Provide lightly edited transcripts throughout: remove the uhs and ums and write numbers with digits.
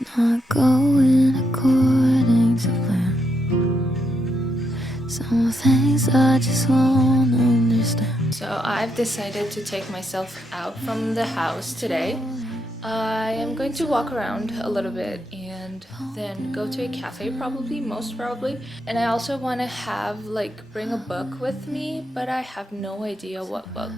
not going according to plan. Some things I just won't understand. So I've decided to take myself out from the house today. I am going to walk around a little bit and then go to a cafe probably, most probably. And I also want to bring a book with me, but I have no idea what book.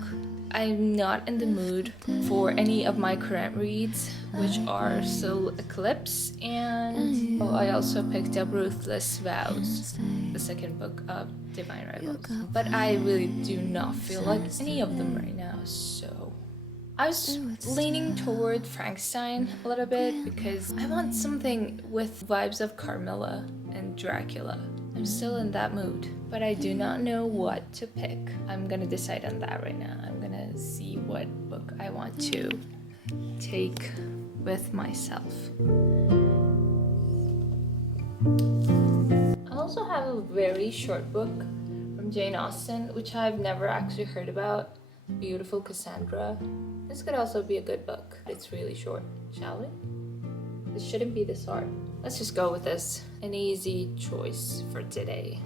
I'm not in the mood for any of my current reads, which are still Eclipse, and I also picked up Ruthless Vows, the second book of Divine Rivals. But I really do not feel like any of them right now, so I was leaning toward Frankenstein a little bit because I want something with vibes of Carmilla and Dracula. I'm still in that mood, but I do not know what to pick. I'm gonna decide on that right now. I'm gonna see what book I want to take with myself. I also have a very short book from Jane Austen, which I've never actually heard about. Beautiful Cassandra. This could also be a good book. It's really short. Shall we? This shouldn't be this hard. Let's just go with this. An easy choice for today.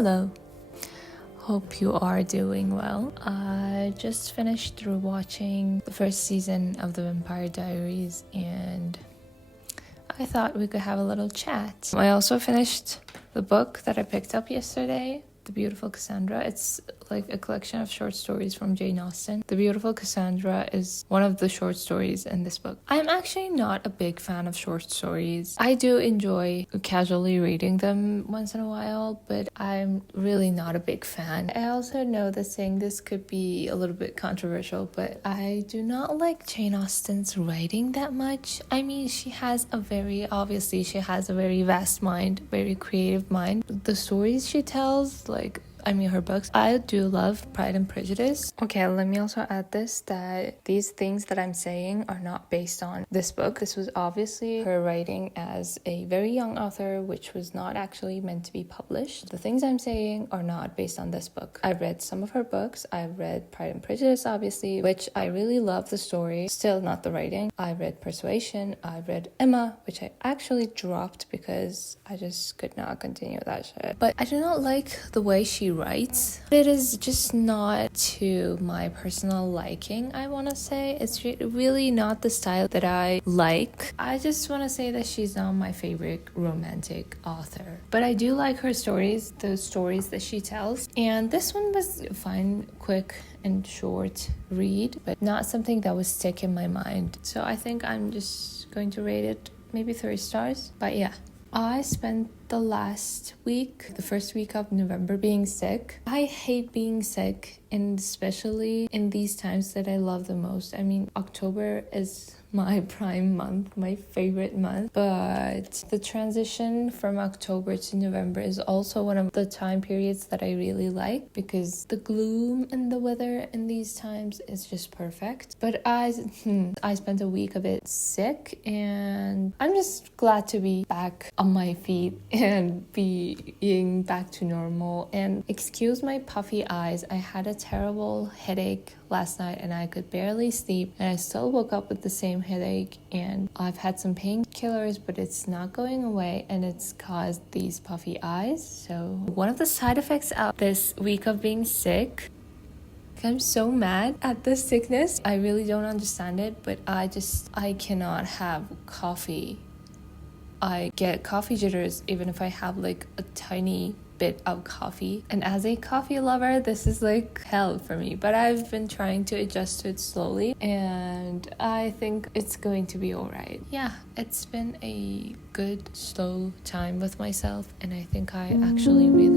Hello. Hope you are doing well. I just finished through watching the first season of The Vampire Diaries and I thought we could have a little chat. I also finished the book that I picked up yesterday, The Beautiful Cassandra. It's like a collection of short stories from Jane Austen. The Beautiful Cassandra is one of the short stories in this book. I'm actually not a big fan of short stories. I do enjoy casually reading them once in a while, but I'm really not a big fan. I also know that saying this could be a little bit controversial, but I do not like Jane Austen's writing that much. I mean, she has a very vast mind, very creative mind. The stories she tells, her books. I do love Pride and Prejudice. Okay, let me also add this, that these things that I'm saying are not based on this book. This was obviously her writing as a very young author, which was not actually meant to be published. The things I'm saying are not based on this book. I've read some of her books. I've read Pride and Prejudice, obviously, which I really love the story. Still not the writing. I read Persuasion. I read Emma, which I actually dropped because I just could not continue that shit. But I do not like the way she writes. It is just not to my personal liking, I want to say. It's really not the style that I like. I just want to say that she's not my favorite romantic author. But I do like her stories, the stories that she tells. And this one was fine, quick and short read, but not something that would stick in my mind. So I think I'm just going to rate it maybe 3 stars. But yeah. I spent the last week, the first week of November, being sick. I hate being sick, and especially in these times that I love the most. I mean, October is my prime month, my favorite month, but the transition from October to November is also one of the time periods that I really like, because the gloom and the weather in these times is just perfect. But I spent a week of it sick, and I'm just glad to be back on my feet and being back to normal. And excuse my puffy eyes, I had a terrible headache last night and I could barely sleep, and I still woke up with the same headache, and I've had some painkillers, but it's not going away, and it's caused these puffy eyes. So one of the side effects of this week of being sick, I'm so mad at this sickness. I really don't understand it, but I cannot have coffee. I get coffee jitters even if I have like a tiny bit of coffee, and as a coffee lover, this is like hell for me, but I've been trying to adjust to it slowly, and I think it's going to be all right. Yeah, it's been a good slow time with myself, and I think I actually really